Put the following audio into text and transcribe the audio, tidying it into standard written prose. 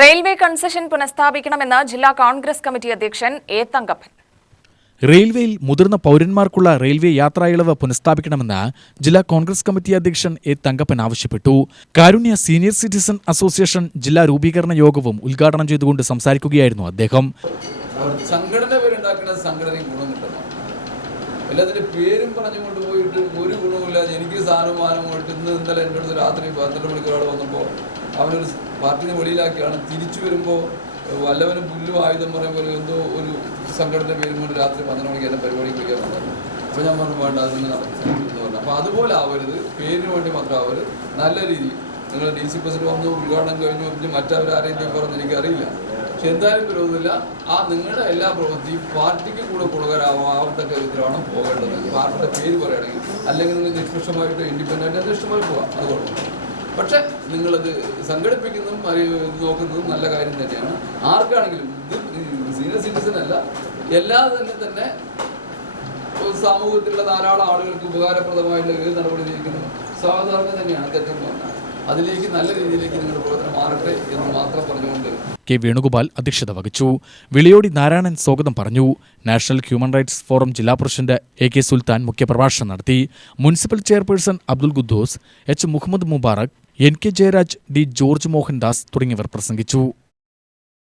Railway concession പുനഃസ്ഥാപിക്കണമെന്ന് ജില്ലാ Congress committee അധ്യക്ഷൻ A Thankappan. റെയിൽവേയിൽ മുതിർന്ന പൗരന്മാർക്കുള്ള റെയിൽവേ യാത്രായിളവ് പുനഃസ്ഥാപിക്കണമെന്ന് ജില്ലാ കോൺഗ്രസ് കമ്മിറ്റി അധ്യക്ഷൻ എ തങ്കപ്പൻ ആവശ്യപ്പെട്ടു. കാരുണ്യ സീനിയർ സിറ്റിസൺ അസോസിയേഷൻ ജില്ലാ രൂപീകരണ യോഗവും ഉദ്ഘാടനം ചെയ്തുകൊണ്ട് സംസാരിക്കുകയായിരുന്നു അദ്ദേഹം. എല്ലാത്തിൻ്റെ പേരും പറഞ്ഞുകൊണ്ട് പോയിട്ട് ഒരു ഗുണവുമില്ല. എനിക്ക് സ്ഥാനമാനം കൊടുത്ത് ഇന്നലെ എൻ്റെ അടുത്ത് രാത്രി 12 മണിക്ക് ഒരാൾ വന്നപ്പോൾ അവനൊരു പാർട്ടിനെ വെളിയിലാക്കിയാണ്. തിരിച്ചു വരുമ്പോൾ വല്ലവനും പുല്ലും ആയുധം പറയുമ്പോൾ എന്തോ ഒരു സംഘടന പേരും കൊണ്ട് രാത്രി 12 മണിക്ക് എന്നെ പരിപാടിക്ക് വിളിക്കാൻ വന്നു. അപ്പോൾ ഞാൻ പറഞ്ഞു വേണ്ട അതൊന്നും നടക്കുന്നു പറഞ്ഞു. അപ്പോൾ അതുപോലെ ആവരുത്, പേരിന് വേണ്ടി മാത്രം ആവരുത്. നല്ല രീതിയിൽ നിങ്ങൾ DC പ്രസിഡന്റ് വന്നു, ഉദ്ഘാടനം കഴിഞ്ഞു, മറ്റവരാരെയും പറഞ്ഞ് എനിക്കറിയില്ല. പക്ഷെ എന്തായാലും വിരോധമില്ല. ആ നിങ്ങളുടെ എല്ലാ പ്രവൃത്തിയും പാർട്ടിക്ക് കൂടെ കൊടുക്കാനാവത്തക്ക വിധത്തിലാണ് പോകേണ്ടത്. പാർട്ടിയുടെ പേര് പറയുകയാണെങ്കിൽ അല്ലെങ്കിൽ നിങ്ങൾ നിഷ്പക്ഷമായിട്ട് ഇൻഡിപെൻഡൻ്റ് ഇഷ്ടമായി പോകാം, അതുകൊണ്ട്. പക്ഷെ നിങ്ങളത് സംഘടിപ്പിക്കുന്നതും നോക്കുന്നതും നല്ല കാര്യം തന്നെയാണ്. ആർക്കാണെങ്കിലും ഇത് സീനിയർ സിറ്റിസൺ അല്ല, എല്ലാ തന്നെ സമൂഹത്തിലുള്ള ധാരാളം ആളുകൾക്ക് ഉപകാരപ്രദമായിട്ടുള്ള ഏത് നടപടി ചെയ്യിക്കുന്നതും സാധാരണ തന്നെയാണ്. തെറ്റെന്ന് പറഞ്ഞാൽ അതിലേക്ക് നല്ല രീതിയിലേക്ക് നിങ്ങളുടെ പ്രവർത്തനം മാറട്ടെ എന്ന് മാത്രം പറഞ്ഞുകൊണ്ട് കെ വേണുഗോപാൽ അധ്യക്ഷത വഹിച്ചു. വിളയോടി നാരായണൻ സ്വാഗതം പറഞ്ഞു. നാഷണൽ ഹ്യൂമൻ റൈറ്റ്സ് ഫോറം ജില്ലാ പ്രസിഡന്റ് AK സുൽത്താൻ മുഖ്യപ്രഭാഷണം നടത്തി. Municipal chairperson Abdul Quddus, H Muhammad Mubarak, NK Jayaraj, D George Mohandas തുടങ്ങിയവർ പ്രസംഗിച്ചു.